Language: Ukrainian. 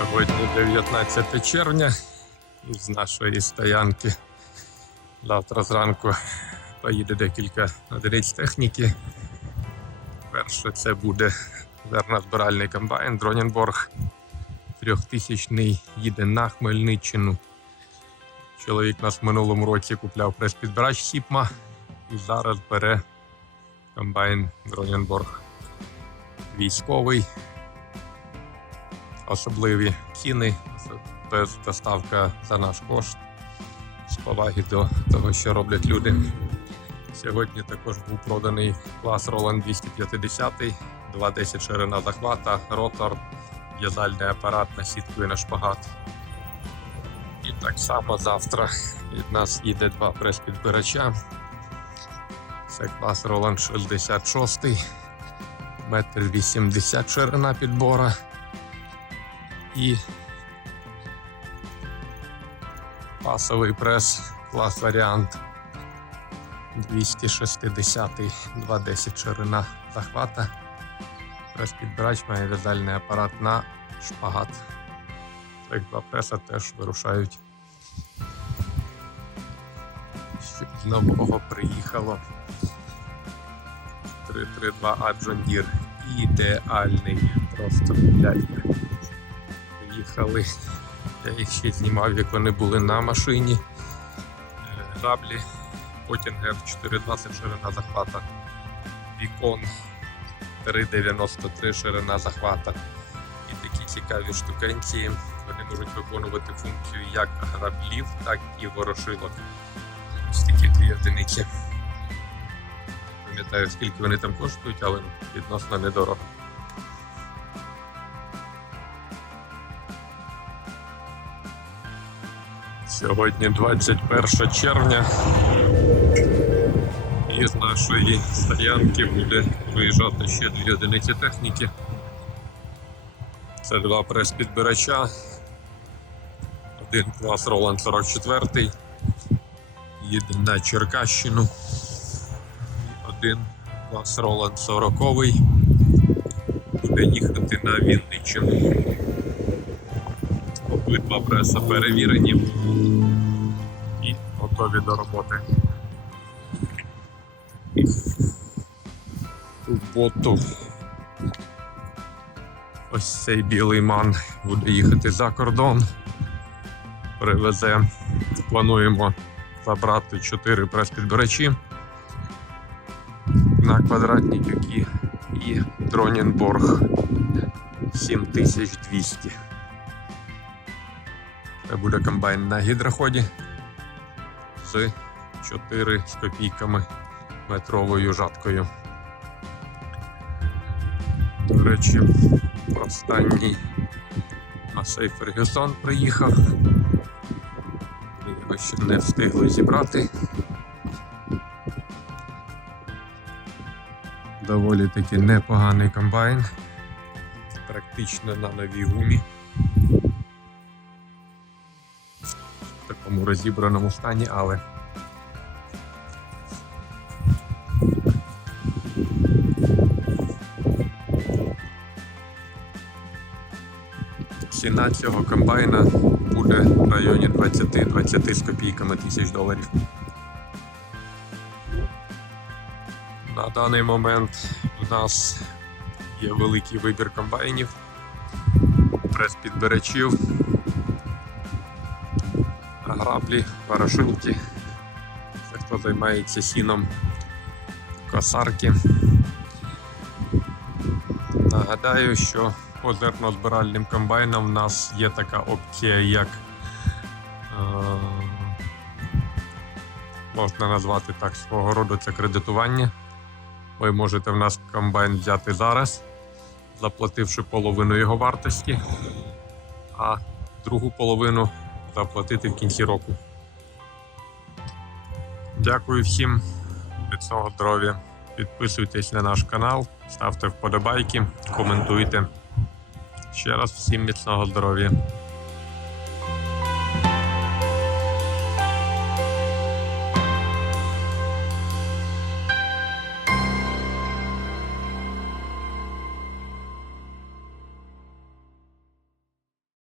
Сьогодні 19 червня з нашої стоянки. Завтра зранку поїде декілька одиниць техніки. Перше це буде зернозбиральний комбайн Дроненборг. Трьохтисячний їде на Хмельниччину. Чоловік нас в минулому році купляв прес-підбирач Сіпма і зараз бере комбайн Дроненборг. Військовий особливі ціни, без доставка за наш кошт, з поваги до того, що роблять люди. Сьогодні також був проданий клас Roland 250, 2.10 ширина захвата, ротор, в'язальний апарат на сітку і на шпагат. І так само завтра від нас їде два прес-підбирача. Це клас Roland 66, метр 80 ширина підбора і пасовий прес клас варіант 260 210 ширина захвата. Прес підбирач має в'язальний апарат на шпагат. Цих два преса теж вирушають. З нового приїхало 332 А John Deere. Ідеальний, просто гляньте їхали. Я їх ще знімав, як вони були на машині. Е, Граблі, Потінгер 420 ширина захвата, Вікон 393 ширина захвата. І такі цікаві штукенці. Вони можуть виконувати функцію як граблів, так і ворошилок. Ось такі дві одиниці. Пам'ятаю, скільки вони там коштують, але відносно недорого. Сьогодні 21 червня. І з нашої стоянки буде виїжджати ще дві одиниці техніки. Це два прес-підбирача. Один клас Roland 44. Їде на Черкащину. Один клас Roland 40. Буде їхати на Вінниччину. Обидва преса перевірені і готові до роботи. Суботу. Ось цей білий ман буде їхати за кордон. Привезе. Плануємо забрати 4 прес-підбирачі на квадратні тюки і Дроненборг 7200. Це буде комбайн на гідроході з 4 з копійками метровою жаткою. До речі, останній Масей Фергюсон приїхав. Його ще не встигли зібрати. Доволі таки непоганий комбайн. Практично на новій гумі. Такому розібраному стані, але ціна цього комбайна буде в районі 20-20 з копійками тисяч доларів. На даний момент у нас є великий вибір комбайнів, прес-підбирачів граблі, ворошилки. Це хто займається сіном косарки. Нагадаю, що по зернозбиральним комбайнам в нас є така опція, як е, можна назвати так свого роду це кредитування. Ви можете в нас комбайн взяти зараз, заплативши половину його вартості, а другу половину заплатити в кінці року. Дякую всім, міцного здоров'я. Підписуйтесь на наш канал, ставте вподобайки, коментуйте. Ще раз всім міцного здоров'я.